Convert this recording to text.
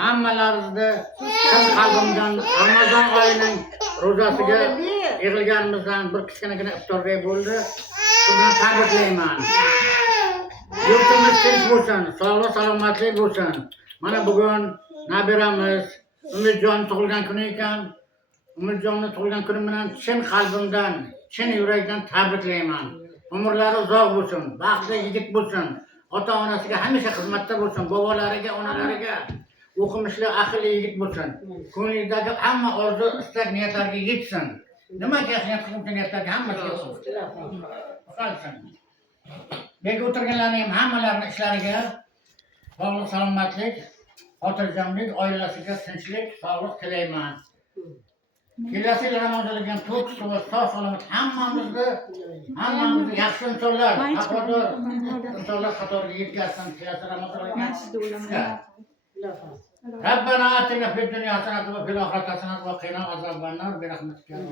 Hammalarimizni chin qalbimdan Ramazon oyining ro'zasiga yig'ilganimizdan bir kichkinagina iftorday bo'ldi. Shuni tabriklayman. Yurtimiz tinch bo'lsin, sog'lik salomatlik bo'lsin. Mana bugun nabiramiz Umidjon tug'ilgan kuni ekan. Umidjonni tug'ilgan kuni bilan chin qalbimdan, chin yurakdan tabriklayman. Umrlari uzoq bo'lsin, baxtli yigit bo'lsin. Ota-onasiga hamisha xizmatda bo'lsin, bobolariga, onalariga o'qimishli, aqlli yigit bo'lsin. Ko'nglidagi hamma orzu, istak, niyatlarga yetsin. Nimaga niyat qilgan niyatlarga hammasiga yetsin. Qolsin. Menga o'tirganlarning ham hammalarini ishlariga sog'lik, salomatlik, xotirjamlik, oilasiga tinchlik, sog'lik tilayman. Kelasi Ramazonga to'q sog' salomat hammamizni yaxshi insonlar, haqodir insonlar qatoriga yetkazsin. Kelasi Ramazonga ربنا آتنا في الدنيا حسنة وفي الآخرة حسنة وقنا عذاب النار برحمتك يا رب.